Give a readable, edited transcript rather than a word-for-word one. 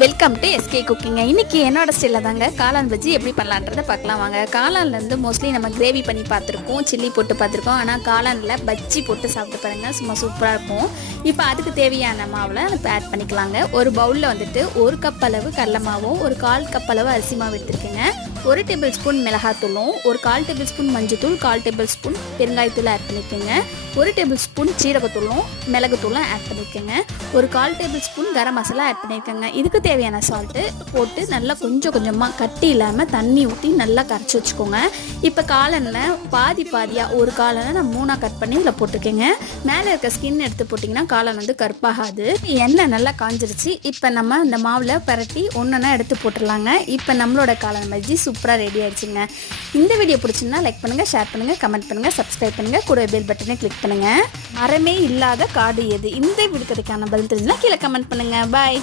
Welcome to SK குக்கிங்க. இன்றைக்கி என்னோட ஸ்டைலில் தாங்க காளான் பஜ்ஜி எப்படி பண்ணலான்றதை பார்க்கலாம் வாங்க. காளான்லேருந்து மோஸ்ட்லி நம்ம கிரேவி பண்ணி பார்த்துருக்கோம், சில்லி போட்டு பார்த்துருக்கோம். ஆனால் காளானில் பஜ்ஜி போட்டு சாப்பிட்டு பாருங்கள், சும்மா சூப்பராக இருக்கும். இப்போ அதுக்கு தேவையான மாவில் இப்போ ஆட் பண்ணிக்கலாங்க. ஒரு பவுலில் வந்துட்டு 1 கப் அளவு கடலை மாவும் 1/4 கப் அளவு அரிசி மாவு எடுத்துருக்கேங்க. 1 டேபிள் ஸ்பூன் மிளகாத்தூளும் 1/4 டேபிள் ஸ்பூன் மஞ்சத்தூள், 1/4 டேபிள் ஸ்பூன் பெருங்காயத்தூள் ஆட் பண்ணிக்கோங்க. 1 டேபிள் ஸ்பூன் சீரகத்தூளும் மிளகுத்தூளும் ஆட் பண்ணிக்கோங்க. 1/4 table spoon garam masala add பண்ணியிருக்கேங்க. இதுக்கு தேவையான சால்ட்டு போட்டு நல்லா கொஞ்சமாக கட்டி இல்லாமல் தண்ணி ஊற்றி நல்லா கரைச்சி வச்சுக்கோங்க. இப்போ காளானில் பாதியாக ஒரு காளானை நான் 3ஆக கட் பண்ணி இதில் போட்டிருக்கேங்க. மேலே இருக்க ஸ்கின் எடுத்து போட்டிங்கன்னா காளான் வந்து கருப்பாகாது. எண்ணெய் நல்லா காஞ்சிருச்சு. இப்போ நம்ம இந்த மாவில் பரட்டி ஒன்றா எடுத்து போட்டுடலாங்க. இப்போ நம்மளோட காளான் பஜ்ஜி சூப்பராக ரெடி ஆகிடுச்சுங்க. இந்த வீடியோ பிடிச்சிருந்தா லைக் பண்ணுங்கள், ஷேர் பண்ணுங்கள், கமெண்ட் பண்ணுங்கள், சப்ஸ்கிரைப் பண்ணுங்கள், கூட பெல் பட்டனை கிளிக் பண்ணுங்கள். மரமே இல்லாத காடு எது? இந்த வீடியோக்கான பதில் தெரிஞ்சுன்னா கீழே கமெண்ட் பண்ணுங்கள். பாய்.